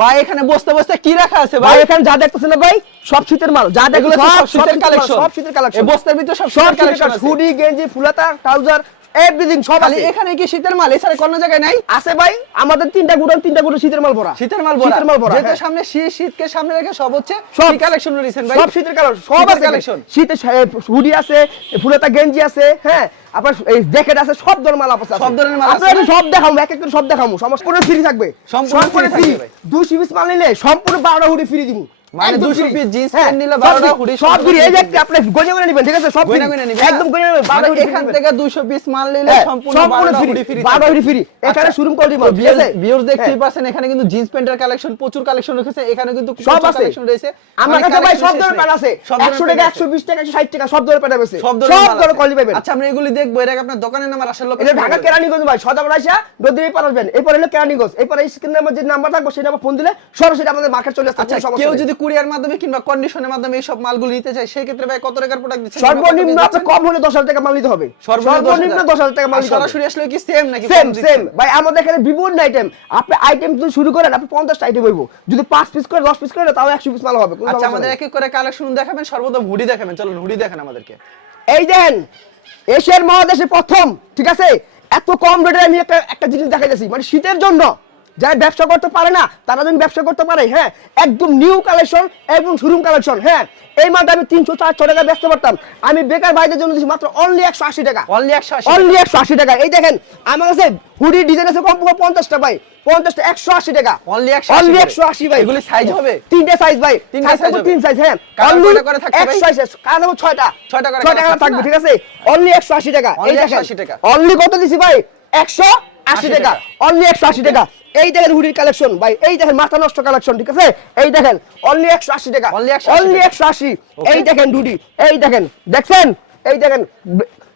ভাই এখানে বসতে বসতে কি রাখা আছে ভাই? এখানে যা দেখতেছেন ভাই সব শীতের মাল। যা এগুলো সব শীতের কালেকশন। সব শীতের কালেকশন। বস্তার ভিতরে সব শীতের কালেকশন হুডি গেঞ্জি ফুলাতা ট্রাউজার এভরিথিং সব আছে। এখানে কি শীতের মাল? এছাড়া কোনো জায়গায় নাই? আছে ভাই। আমাদের তিনটা গুড়ন তিনটা গুড়ন শীতের মাল ভরা। শীতের মাল ভরা। শীতের মাল ভরা যেহেতু হ্যাঁ। সামনে শীত শীতকে সামনে রেখে সব হচ্ছে সব কালেকশন রয়েছেন ভাই। সব শীতের কালেকশন সব আছে কালেকশন। শীতের হুডি আছে ফুলাতা গেঞ্জি আছে হ্যাঁ। আপনার এই জ্যাকেট আছে সব ধরনের মাল আছে। সব ধরনের মাল আছে। সব দেখাবো এক এক করে সব দেখাবো সম্পূর্ণ ফ্রি থাকবে। সম্পূর্ণ ফ্রি থাকবে। ভাই। দুশো পিস মাল নিলে সম্পূর্ণ বারোটা হুডি ফ্রি দিব। মানে 200 free। piece jeans হ্যাঁ, নিলে সব 12টা free, hoodie সব সম্পূর্ণ ফ্রি এই যে আপনি নেবেন ঠিক আছে? সব একদম নেবেন মানে এখান থেকে 200 পিস মাল নিলে হ্যাঁ, সম্পূর্ণ সম্পূর্ণ 12টা free, হুডি ফ্রি 12টা হুডি free। এখানে showroom quality মাল, ঠিক আছে? ভিউয়ার্স দেখতেই হ্যাঁ। পাচ্ছেন এখানে কিন্তু জিন্স প্যান্টের কালেকশন প্রচুর কালেকশন রেখেছে এখানে কিন্তু সব আছে। কালেকশন রয়েছে। আমার মানে কাছে ভাই সব ধরনের প্যান্ট আছে। সব একশো ধরনের টাকা pant একশো আছে। বিশ টাকা একশো ষাট টাকা সব ধরনের প্যান্ট আছে। সব ধরনের। কোয়ালিটি পাবেন। আচ্ছা আমরা এগুলি দেখব। এর আগে আপনার দোকানের নাম আর আসার লোক এটা ঢাকা কেরানীগঞ্জ ভাই সদাগর আইসা নদী পার আসবেন এরপর হলো কেরানীগঞ্জ। এরপর এই স্ক্রিনে আমার যে নাম্বার থাকবে সেই নাম্বার ফোন দিলে সরাসরি আমাদের মার্কেট চলে আসতে আচ্ছা কেউ যদি কুরিয়ার মাধ্যমে কিংবা কন্ডিশনের মাধ্যমে এই সব মালগুলো নিতে চায় সেই ক্ষেত্রে ভাই কত টাকার প্রোডাক্ট দিচ্ছেন? সর্বনিম্ন আপনার কম হলে দশ হাজার টাকা মাল নিতে হবে। সর্বনিম্ন দশ হাজার টাকা। মাল সরাসরি আসলে কি সেম নাকি সেম সেম ভাই আমাদের এখানে বিভিন্ন আইটেম আপনি আইটেম যদি শুরু করেন আপনি পঞ্চাশটা আইটেম হইব। যদি পাঁচ পিস করে দশ পিস করে তাও একশো পিস মাল হবে। আচ্ছা আমাদের এক এক করে কালেকশন দেখাবেন সর্বপ্রথম হুডি দেখাবেন। চলুন হুডি দেখেন আমাদেরকে। এই দেন এশিয়ার মহাদেশে প্রথম ঠিক আছে? এত কম রেটে আমি একটা একটা জিনিস দেখাইতেছি। মানে শীতের জন্য। যারা ব্যবসা করতে পারে না তারা যদি ব্যবসা করতে পারে হ্যাঁ? একদম নিউ কালেকশন একদম শোরুম কালেকশন হ্যাঁ? এই মালটা আমি তিনশো চারশো টাকা ব্যস্ত করতাম। আমি বেকার ভাইদের জন্য দিচ্ছি মাত্র অনলি একশো আশি টাকা। অনলি একশো আশি অনলি একশো আশি টাকা। এই দেখেন আমার কাছে হুডি ডিজাইন আছে কম পঞ্চাশটা ভাই। পঞ্চাশটা একশো আশি টাকা। Only 180 অনলি একশো আশি ভাই। এগুলি size হবে? তিনটে সাইজ ভাই। তিনটে size তিন সাইজ হ্যাঁ। একশো আশি কাজ হবে ছয়টা। ছয়টা করে ছয় টাকা colour থাকবে ঠিক আছে? অনলি একশো আশি টাকা। Only দেখেন 180 টাকা। অনলি কত দিছি ভাই? একশো আশি টাকা। টাকা। অনলি একশো আশি টাকা। এই দেখেন হুডির কালেকশন ভাই এই দেখেন মাথা নষ্ট কালেকশন ঠিক আছে? এই দেখেন অনলি একশো আশি টাকা। অনলি একশো আশি এই দেখেন হুডি এই দেখেন দেখছেন? এই দেখেন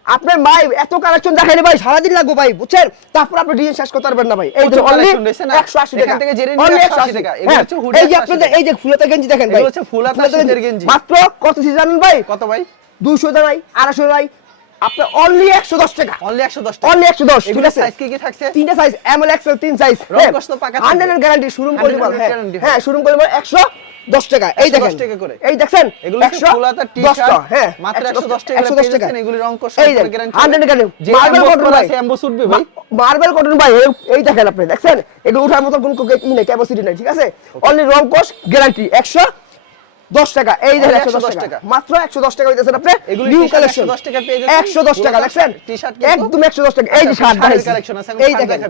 আপনার ভাই এত কালেকশন দেখাইলে ভাই সারাদিন লাগবে ভাই বুঝছেন? তারপর আপনি ডিজাইন শেষ করতে পারবেন না ভাই। এই প্রচুর অনলি collection রয়েছে না? একশো আশি এখান টাকা। থেকে জেনে 180 টাকা। এগুলো হ্যাঁ, এই যে 180 আপনাদের এই যে ফুলাতা গেঞ্জি দেখেন ভাই। হচ্ছে ফুলাতা গেঞ্জি। মাত্র কত সিজন জানেন ভাই? কত ভাই? দুশো দাঁড়াই আড়াইশো দাঁড়াই আপনার অনলি একশো দশ টাকা। অনলি একশো দশ টাকা। অনলি একশো দশ ঠিক এগুলো আছে? সাইজ কি কি থাকছে? তিনটা সাইজ এম এল এক্সেল তিন সাইজ রং কষ্ট পাকা গ্যারান্টি শুরুম করে 100 হ্যাঁ হ্যাঁ দশ টাকা। এই 110 দেখেন টাকা করে। এই দেখছেন এগুলো টি টাকা। হ্যাঁ মাত্র 110 টাকা একশো এগুলি রং এই মার্বেল কটন ভাই উঠবে ভাই। মার্বেল কটন ভাই এই- দেখেন আপনি দেখছেন? এগুলো উঠার মতো কোনো ক্যাপাসিটি নেই ঠিক আছে? অনলি রং কোর্স গ্যারান্টি একশো দশ টাকা এই দেখেন একশো দশ টাকা। মাত্র একশো দশ টাকা হইতেছেন আপনি নিউ কালেকশন 110 টাকা একশো দশ টাকা দেখছেন? একদম একশো দশ টাকা। এই যে শার্ট আছে, এই দেখেন।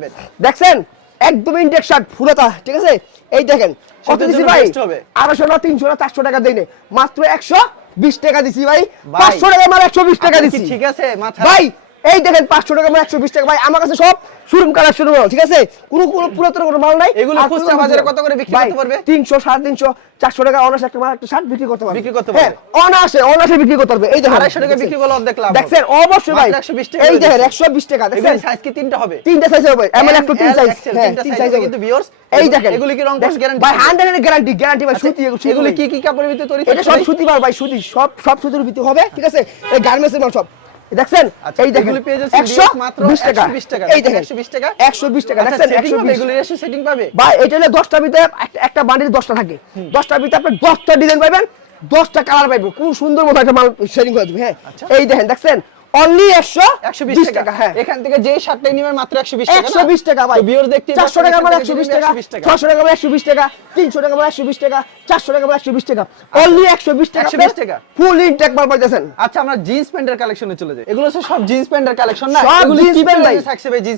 দেখছেন? একদম ইন্টেক শার্ট ফুলতা ঠিক আছে? এই দেখেন কত দিছি ভাই? আড়াইশো না তিনশো না চারশো টাকা দেয় মাত্র একশো বিশ টাকা দিছি ভাই। পাঁচশো টাকা আমার একশো বিশ টাকা দিছি। ঠিক আছে? ভাই এই দেখেন পাঁচশো টাকা আমার একশো বিশ টাকা। ভাই আমার কাছে সব শোরুম কালেকশন ঠিক আছে? কোনো কোনো পুরাতন কোনো মাল নাই। এগুলো খুচরা বাজারে কত করে বিক্রি করতে পারবে? তিনশো সাড়ে তিনশো চারশো টাকা অনার্স একটা মাল একটা শার্ট বিক্রি করতে পারবে। বিক্রি করতে হ্যাঁ, পারবে। অনার্সে অনার্সে বিক্রি করতে পারবে। এই দেখেন। আড়াইশো টাকা বিক্রি করলে অর্ধেক লাভ হবে। দেখছেন? অবশ্যই ভাই। মাত্র 120 টাকা এই দেখেন দিচ্ছে। একশো বিশ টাকা দেখছেন? এগুলি সাইজ কি তিনটা হবে? তিনটা সাইজ হবে। এমএল একটু তিন সাইজ হ্যাঁ তিন সাইজ কিন্তু viewers, এই এগুলো- দেখেন। এগুলি কি রং কোর্স guarantee? ভাই থাকবে? হান্ড্রেড গ্যারান্টি গ্যারান্টি ভাই সুতি আচ্ছা, এগুলি কি কি কাপড়ের ভিতরে তৈরি এটা সব? সুতি মাল ভাই সুতি সব সব সুতির ভিতরে হবে ঠিক আছে? এই গার্মেন্টসের মাল সব। দেখছেন আচ্ছা, এই দেখেন এগুলি একশো বিশ টাকা 120 টাকা। এই দেখেন 120 টাকা? একশো বিশ টাকা আচ্ছা, দেখছেন একশো? বিশ সেটিং পাবে? ভাই এটা হলো দশটার ভিতরে একটা- বান্ডিল দশটা থাকে দশটার ভিতরে আপনি দশটা ডিজাইন পাবেন দশটা কালার পাইবেন খুব সুন্দর মতো একটা মাল শেয়ারিং করে দেবে হ্যাঁ আচ্ছা। এই দেখেন দেখছেন অনলি একশো 120 টাকা টাকা হ্যাঁ এখান থেকে যেই শার্টটাই নেবেন মাত্র 120 টাকা একশো বিশ টাকা ভাই ভিউয়ার দেখতে চারশো টাকা টাকা 120 টাকা ছশো টাকা আমার একশো বিশ টাকা তিনশো টাকা বিশ টাকা অনলি 120। ফুল ইনটেক মাল পাইতেছেন আচ্ছা আমরা জিন্স প্যান্টের কালেকশনে চলে যাই এগুলো সব জিন্স প্যান্টের কালেকশন না সব জিন্স প্যান্ট ভাই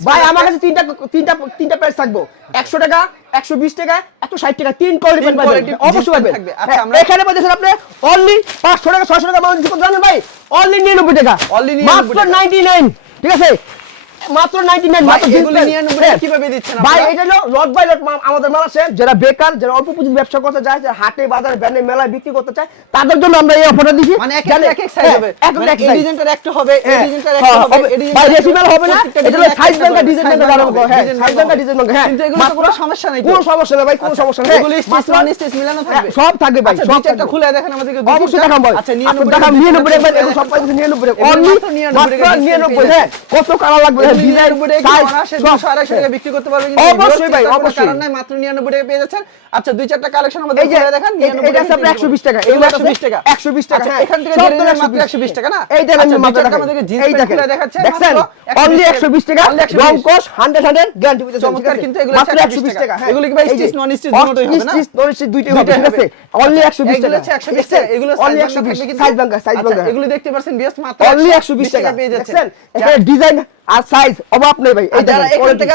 ভাই আমার কাছে তিনটা তিনটা তিনটা প্রাইস থাকব একশো টাকা একশো বিশ টাকা একশো ষাট টাকা তিন কোয়ালিটি quality অবশ্যই পাবেন। আচ্ছা, হ্যাঁ, এখানে পাচ্ছেন আপনি অনলি পাঁচশো টাকা ছয়শো টাকা জানেন ভাই? অনলি নিরানব্বই টাকা। Only 99 মাত্র নাইনটি নাইন ঠিক আছে? মাত্র নাইনটি নাইন ভাই, এগুলি 99 কীভাবে দিচ্ছেন ভাই এটা হলো লট বাই লট আমাদের মাল আছে যারা বেকার যারা অল্প পুঁজি ব্যবসা করতে চায় যারা হাটে বাজারে ব্যান্ডে মেলায় বিক্রি করতে চায় তাদের জন্য আমরা এই অফারটা দিচ্ছি মানে এক এক সাইজ হ্যাঁ, হবে এক এক মানে এক এই। ডিজাইনটার একটা হবে এই হ্যাঁ, ডিজাইনটার হ্যাঁ, একটা হবে। এই ভাই, ডিজাইনটার decimal হবে না, এটা হলো ডিজাইন একটা ব্যাংকা size ব্যাংকা হবে, হ্যাঁ, size ব্যাংকা design ব্যাংকা, হ্যাঁ। কিন্তু এগুলো কোনো সমস্যা নেই? কোনো সমস্যা নেই ভাই, কোনো আচ্ছা, সমস্যা নেই। এগুলি মাত্র- non-stitch মিলানো থাকবে? হ্যাঁ, সব থাকবে ভাই, আচ্ছা, সব থাকবে। খুলে দেখেন আমাদেরকে অবশ্যই দেখাম ভাই। আচ্ছা, আপনি 99 দেখাম, টাকা, 99 টাকা, টাকা এগুলো সব পাইতেছে 99 টাকা। এগুলো Only মাত্র 99 মাত্র টাকা 99, discount হ্যাঁ। কত কালার লাগবে ডিজাইন 99 টাকা সাইজ অনায়াসে 200 আড়াইশো টাকা বিক্রি করতে পারবেন কিন্তু অবশ্যই ভাই, অবশ্যই। কারণ নাই, মাত্র 99 টাকা পেয়ে যাচ্ছেন। আচ্ছা দুই চারটা কালেকশন আমাদের এই যে খুলে দেখান এই- এটা আছে আপনার 120 টাকা এগুলো এগুলো 120 টাকা 120 টাকা। হ্যাঁ। এখান থেকে সব জেনে মাত্র 120 120 টাকা না? এই দেখেন আমি দুই মাত্র চারটা আমাদেরকে জিন্স প্যান্ট খুলে দেখাচ্ছে দেখছেন? অনলি 120 120 টাকা। রং কোশ 100 100 গ্যারান্টি দিতে চমৎকার কিন্তু এগুলো 120 টাকা। এগুলো কি ভাই stitch, non-stitch off দুটোই হবে না? stitch, non-stitch দুইটাই হবে ঠিক আছে? অনলি 120 টাকা। হচ্ছে 120 টাকা এগুলো অনলি 120 সাইজ ভাঙা সাইজ আচ্ছা, এগুলো দেখতে পাচ্ছেন বিয়াস মাত্র অনলি 120 টাকা পেয়ে যাচ্ছে দেখছেন ডিজাইন আর সাইজ অভাব নেই ভাই এই যারা এখান থেকে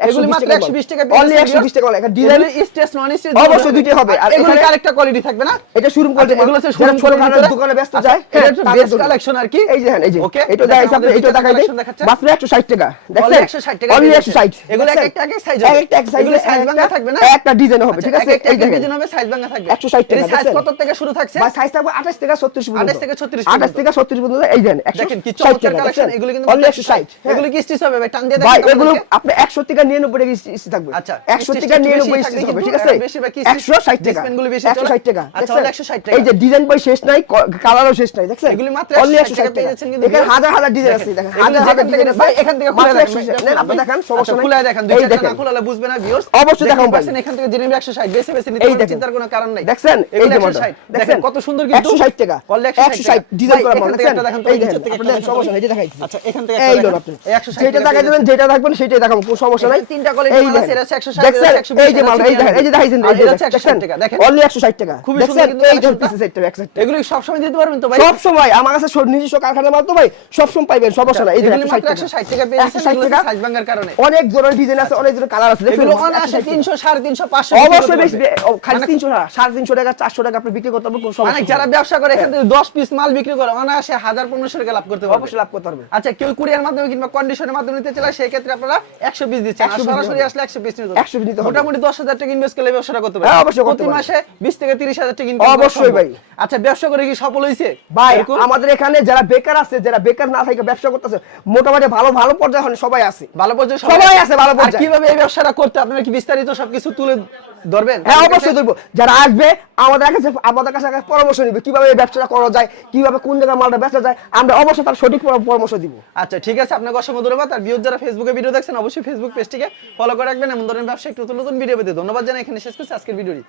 এগুলি মাত্র টাকা 120 টাকা Only 120 টাকা বলে, এখানে স্টেজ নন স্টেজ অবশ্যই দুইটাই হবে। আর এখানে- আরেকটা কোয়ালিটি থাকবে না? এটা শোরুম কোয়ালিটি এগুলো হচ্ছে যারা showroom দোকানে ব্যস্ত যায় এটা হচ্ছে তাদের best জন্য। collection আর কি। এই যে হ্যাঁ, এই যে Okay, এটা এটা দেখাই আমাদের এটা দেখাই collection মাত্র 160 টাকা Only 160 টাকা অনলি 160 এগুলো এক একটা এক এক size এক একটা এক এগুলো হবে, ভাঙা থাকবে না? একটা ডিজাইন হবে ঠিক আছে? এই দেখেন। ডিজাইন হবে সাইজ ভাঙা থাকবে। 160 টাকা, সাইজ কত থেকে শুরু থাকছে? বা সাইজ থাকবে 28 থেকে 36 পর্যন্ত। 28 থেকে 36 28 থেকে 36 পর্যন্ত এই দেন দেখেন কি চমৎকার টাকা, কালেকশন এগুলো কিন্তু Only 160। এগুলো কি স্টিচ হবে ভাই টান দিয়ে ভাই এগুলো আপনি 100 থেকে 99 টাকা থাকবে। আচ্ছা 100 স্টিচ থেকে একটু বেশি 99 থাকবে স্টিচ হবে কিন্তু, ঠিক আছে? আর বেশিরভাগ 160 টাকা ডিসপ্লেগুলো বেশি 160 টাকা আচ্ছা 160 টাকা। এই যে ডিজাইন বই শেষ নাই কালারও শেষ নাই দেখছেন? এগুলি মাত্র Only 160 টাকা পেয়ে যাচ্ছেন কিন্তু এখানে হাজার হাজার ডিজাইন আছে দেখেন, হাজার হাজার ডিজাইন আছে ভাই, এখান থেকে খুলে দেখেন, আপনি দেখান। সমস্যা আচ্ছা, নাই। খুলে দেখেন দুই চারটা না খুলে বুঝবে না ভিউয়ার্স। অবশ্যই দেখান ভাই। এখান থেকে জেনে 160 বেশি বেশি নিতে এই চিন্তার কোনো কারণ নাই। দেখছেন? এই যে দেখেন কত সুন্দর কিন্তু 160 টাকা করলে 160 ডিজাইন করা মডেল দেখেন এই দেখেন আপনি। সমস্যা নাই যে দেখাইছি আচ্ছা এখান থেকে এই দেখেন। আপনি এই 160 যেটা টাকা দেখাই দেবেন যেটা থাকবেন সেটাই দেখাবো কোনো সমস্যা নাই এখানে তিনটা quality মাল আছে, এটা 160, দেখছেন এটা হচ্ছে এই যে মাল এই দেখেন এই যে দেখাইছেন এই যে 160 টাকা, দেখেন। অনলি 160 টাকা। খুবই সুন্দর কিন্তু এই যে collectionটা। পিসের সেটটা 160 এগুলো কি সবসময় দিতে পারবেন তো ভাই? সব সময় আমার কাছে নিজস্ব কারখানার মাল তো ভাই সব সময় পাইবেন সমস্যা নাই। এই যে 160 160 টাকা। পেয়ে 160 টাকা। সাইজ ভাঙার কারণে। অনেক ধরনের ডিজাইন আছে অনেক ধরনের কালার আছে। এগুলো 300 350 500 অবশ্যই বেশি খালি মানে- 300 350 টাকা 400 টাকা আপনি বিক্রি করতে পারবেন কোনো সমস্যা মানে যারা ব্যবসা করে এখান থেকে 10 পিস মাল বিক্রি করে অনায়াসে 1000 1500 টাকা লাভ করতে পারবে। অবশ্যই লাভ করতে পারবেন আচ্ছা কেউ কুরিয়ার মাধ্যমে কিংবা কন্ডিশনের মাধ্যমে নিতে চাইলে সেই ক্ষেত্রে আপনারা 100 পিস দিচ্ছেন আর 100 piece সরাসরি আসলে 100 পিস নিতে 100 piece নিতে মোটামুটি 10000 টাকা ইনভেস্ট করলে ব্যবসাটা করতে হ্যাঁ, অবশ্যই প্রতি মাসে 20 থেকে 30000 টাকা ইনকাম অবশ্যই ভাই। আচ্ছা ব্যবসা করে কি সফল হইছে? ভাই আমাদের এখানে যারা বেকার আছে যারা বেকার না থাকে ব্যবসা করতেছে মোটামুটি ভালো ভালো পর্যায়ে সবাই আছে। ভালো পর্যায়ে সবাই আছে ভালো পর্যায়ে। কীভাবে এই ব্যবসাটা করতে আপনারা কি বিস্তারিত সবকিছু তুলে ধরবেন? হ্যাঁ অবশ্যই ধরবো। যারা আসবে আমাদের কাছে আমাদের কাছে পরামর্শ নিবে। কীভাবে এই ব্যবসাটা করা যায় কীভাবে কোন জায়গায় মালটা বেচা যায় আমরা অবশ্যই তার সঠিক পরামর্শ দিব। আচ্ছা ঠিক আছে। আপনাকে অসংখ্য ধন্যবাদ। আর ভিউজ যারা ফেসবুকে ভিডিও দেখছেন অবশ্যই ফেসবুক পেজটিকে ফলো করে রাখবেন। এমন ধরনের ব্যবসা একটু নতুন নতুন ভিডিও পেতে। ধন্যবাদ জানাই। এখানে শেষ করছি। আজকের ভিডিওটি